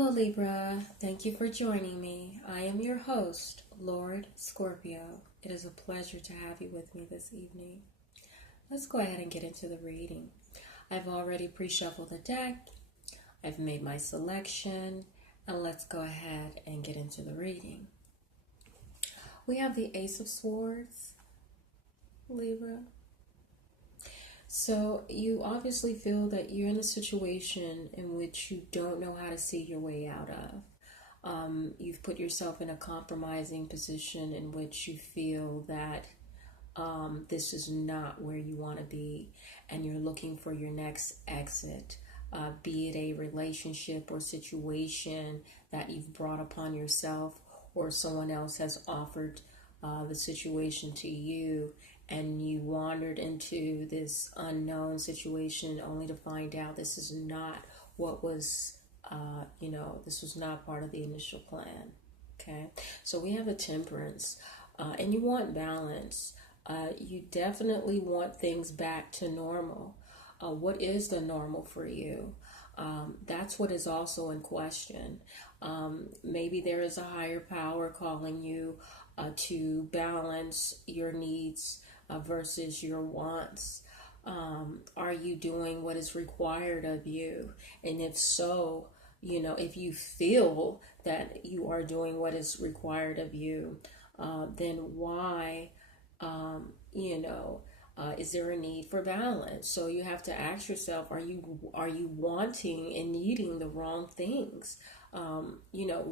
Hello Libra, thank you for joining me. I am your host, Lord Scorpio. It is a pleasure to have you with me this evening. Let's go ahead and get into the reading. I've already pre-shuffled the deck. I've made my selection, and let's go ahead and get into the reading. We have the Ace of Swords, Libra. So you obviously feel that you're in a situation in which you don't know how to see your way out of. You've put yourself in a compromising position in which you feel that this is not where you want to be, and you're looking for your next exit, be it a relationship or situation that you've brought upon yourself, or someone else has offered the situation to you, and you wandered into this unknown situation only to find out this is not what was, this was not part of the initial plan. Okay, so we have a Temperance, and you want balance. You definitely want things back to normal. What is the normal for you? That's what is also in question. Maybe there is a higher power calling you to balance your needs versus your wants. Are you doing what is required of you? And if so, if you feel that you are doing what is required of you, then why, is there a need for balance? So you have to ask yourself, are you wanting and needing the wrong things?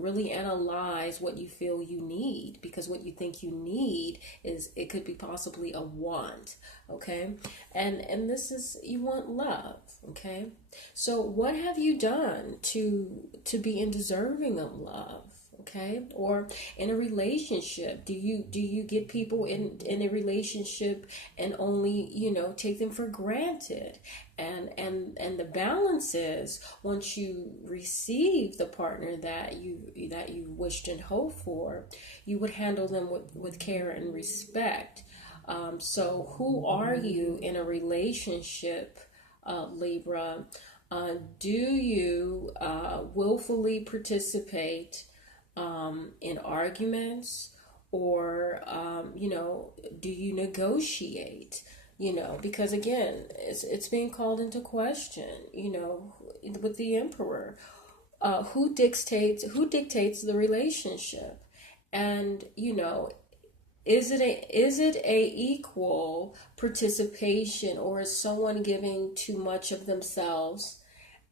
Really analyze what you feel you need, because what you think you need it could be possibly a want. Okay. And this is, you want love. Okay. So what have you done to be deserving of love? Okay. Or in a relationship, do you get people in a relationship and only, take them for granted? And the balance is, once you receive the partner that you wished and hoped for, you would handle them with care and respect. So who are you in a relationship, Libra? Do you willfully participate in arguments, or do you negotiate? Because again, it's being called into question. With the Emperor, who dictates the relationship, and is it a equal participation, or is someone giving too much of themselves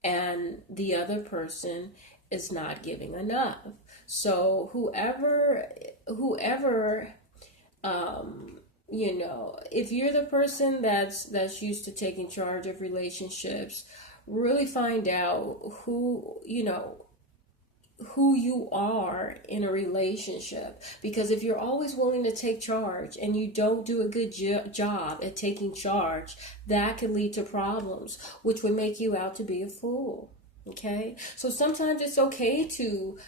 and the other person is not giving enough? So whoever, if you're the person that's used to taking charge of relationships, really find out who you are in a relationship. Because if you're always willing to take charge and you don't do a good job at taking charge, that can lead to problems, which would make you out to be a fool. Okay, so sometimes it's okay to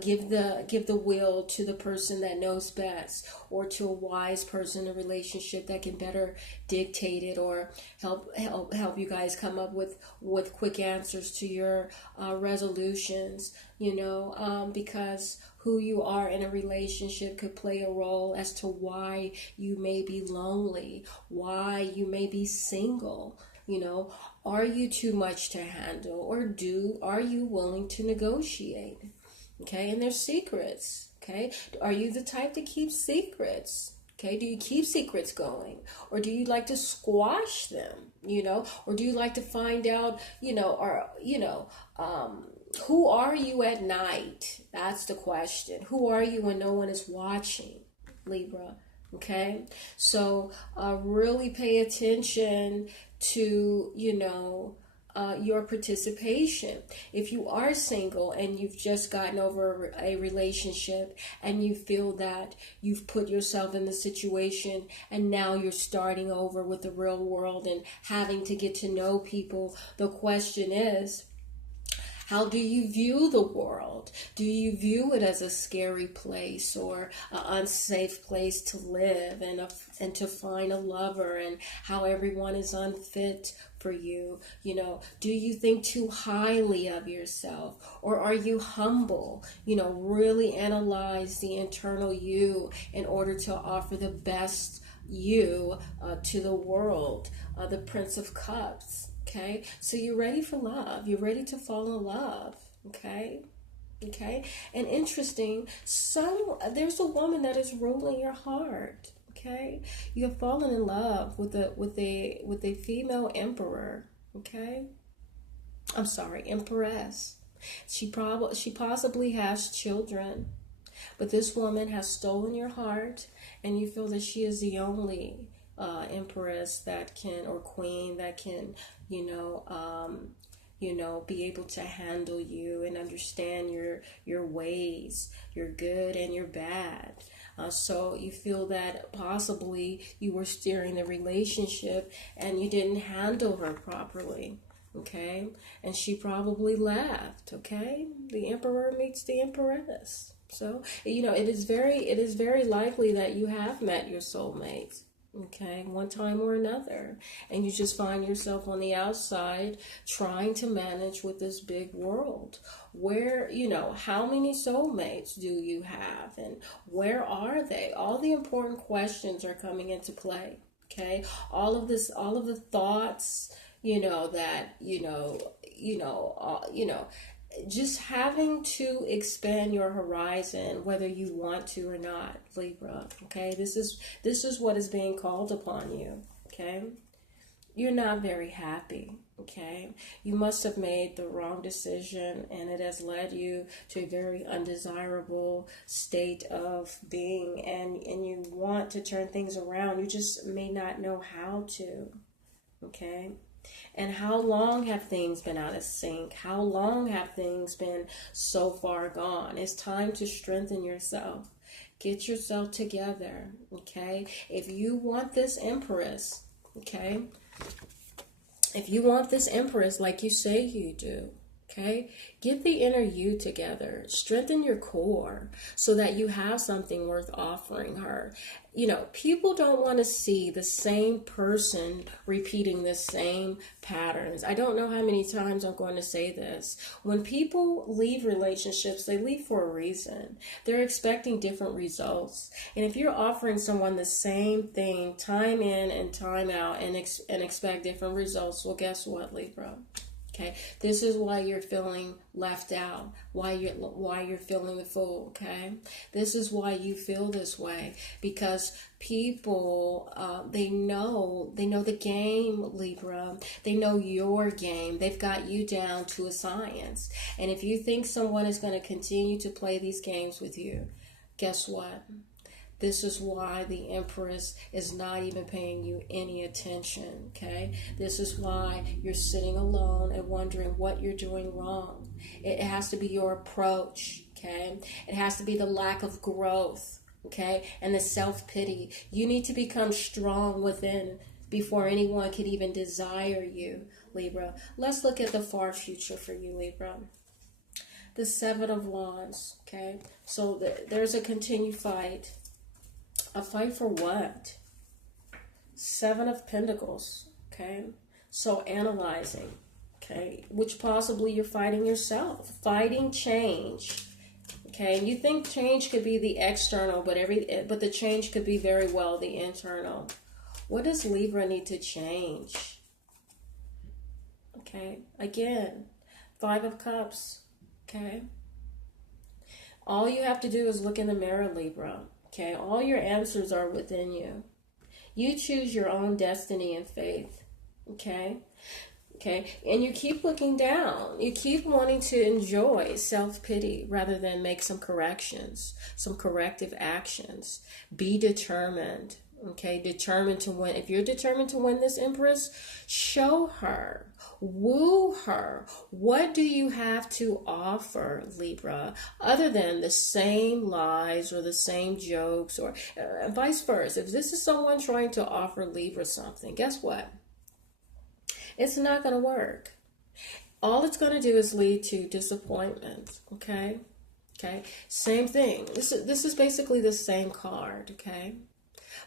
give the will to the person that knows best, or to a wise person in a relationship that can better dictate it, or help you guys come up with quick answers to your resolutions. Because who you are in a relationship could play a role as to why you may be lonely, why you may be single. Are you too much to handle, or are you willing to negotiate? Okay, and there's secrets. Okay, are you the type to keep secrets? Okay, do you keep secrets going, or do you like to squash them? Or do you like to find out? Who are you at night? That's the question. Who are you when no one is watching, Libra? Okay, so really pay attention to your participation. If you are single and you've just gotten over a relationship and you feel that you've put yourself in the situation and now you're starting over with the real world and having to get to know people, the question is, How do you view the world? Do you view it as a scary place or an unsafe place to live and to find a lover, and how everyone is unfit for you? You know, do you think too highly of yourself, or are you humble? You know, really analyze the internal you in order to offer the best you to the world. The Prince of Cups. Okay, so you're ready for love. You're ready to fall in love. Okay, okay. And interesting, there's a woman that is ruling your heart. Okay, you have fallen in love with a female emperor. Okay, I'm sorry, empress. She possibly has children, but this woman has stolen your heart, and you feel that she is the only empress that can, or queen that can, be able to handle you and understand your ways, your good and your bad. So you feel that possibly you were steering the relationship and you didn't handle her properly. Okay, and she probably left. Okay, the emperor meets the empress. So it is very likely that you have met your soulmate. Okay, one time or another, and you just find yourself on the outside trying to manage with this big world. Where, how many soulmates do you have, and where are they? All the important questions are coming into play. Okay, all of the thoughts, just having to expand your horizon, whether you want to or not, Libra. Okay, this is what is being called upon you. Okay, you're not very happy. Okay, you must have made the wrong decision, and it has led you to a very undesirable state of being, and you want to turn things around. You just may not know how to. Okay. And how long have things been out of sync? How long have things been so far gone? It's time to strengthen yourself. Get yourself together, okay? If you want this empress, okay? If you want this empress like you say you do, okay? Get the inner you together. Strengthen your core so that you have something worth offering her. People don't want to see the same person repeating the same patterns. I don't know how many times I'm going to say this. When people leave relationships, they leave for a reason. They're expecting different results. And if you're offering someone the same thing time in and time out and expect different results, well, guess what, Libra? Okay, this is why you're feeling left out, why you're feeling the fool. Okay, this is why you feel this way, because people they know the game, Libra. They know your game. They've got you down to a science. And if you think someone is going to continue to play these games with you, guess what? This is why the Empress is not even paying you any attention, okay? This is why you're sitting alone and wondering what you're doing wrong. It has to be your approach, okay? It has to be the lack of growth, okay? And the self-pity. You need to become strong within before anyone could even desire you, Libra. Let's look at the far future for you, Libra. The Seven of Wands, okay? So there's a continued fight. A fight for what? Seven of Pentacles, okay? So analyzing, okay? Which possibly you're fighting yourself. Fighting change, okay? You think change could be the external, but the change could be very well the internal. What does Libra need to change? Okay, again, Five of Cups, okay? All you have to do is look in the mirror, Libra. Okay, all your answers are within you. You choose your own destiny and faith. Okay? Okay, and you keep looking down. You keep wanting to enjoy self-pity rather than make some corrections, some corrective actions. Be determined. Okay, determined to win. If you're determined to win this Empress, show her, woo her. What do you have to offer, Libra, other than the same lies or the same jokes, or vice versa? If this is someone trying to offer Libra something, guess what? It's not going to work. all it's going to do is lead to disappointment. Okay. Okay. Same thing. This is basically the same card. Okay.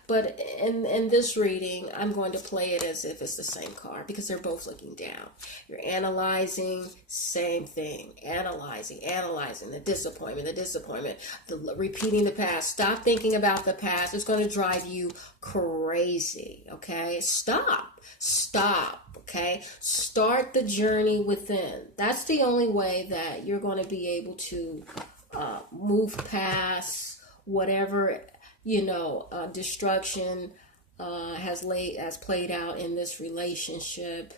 But in this reading, I'm going to play it as if it's the same card because they're both looking down. You're analyzing, same thing. Analyzing the disappointment, repeating the past. Stop thinking about the past. It's going to drive you crazy, okay? Stop. Okay? Start the journey within. That's the only way that you're going to be able to move past whatever destruction has played out in this relationship.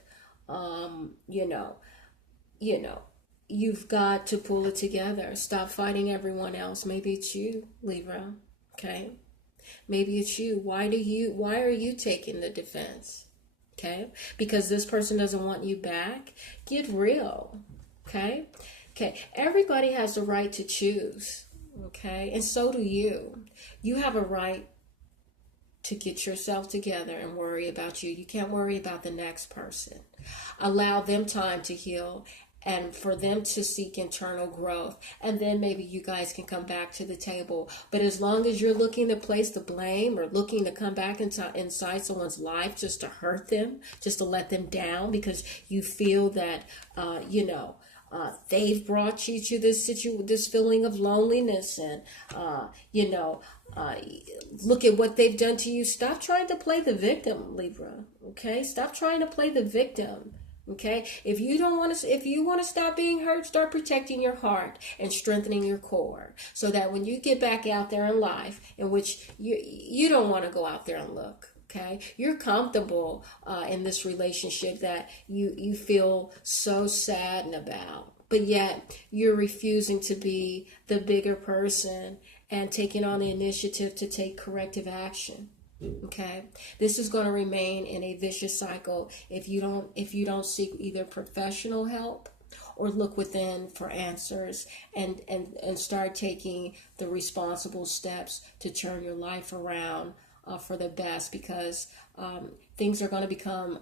You've got to pull it together. Stop fighting everyone else. Maybe it's you, Libra. Okay, maybe it's you. Why are you taking the defense? Okay, because this person doesn't want you back. Get real. Okay. Everybody has the right to choose. Okay, and so do you. You have a right to get yourself together and worry about you. You can't worry about the next person. Allow them time to heal and for them to seek internal growth. And then maybe you guys can come back to the table. But as long as you're looking to place the blame or looking to come back inside someone's life just to hurt them, just to let them down because you feel that, they've brought you to this feeling of loneliness, and look at what they've done to you. Stop trying to play the victim, Libra. Okay, stop trying to play the victim. Okay, if you want to stop being hurt, start protecting your heart and strengthening your core, so that when you get back out there in life, in which you don't want to go out there and look. Okay, you're comfortable in this relationship that you feel so saddened about, but yet you're refusing to be the bigger person and taking on the initiative to take corrective action. Okay, this is going to remain in a vicious cycle if you don't seek either professional help or look within for answers and start taking the responsible steps to turn your life around for the best, because things are going to become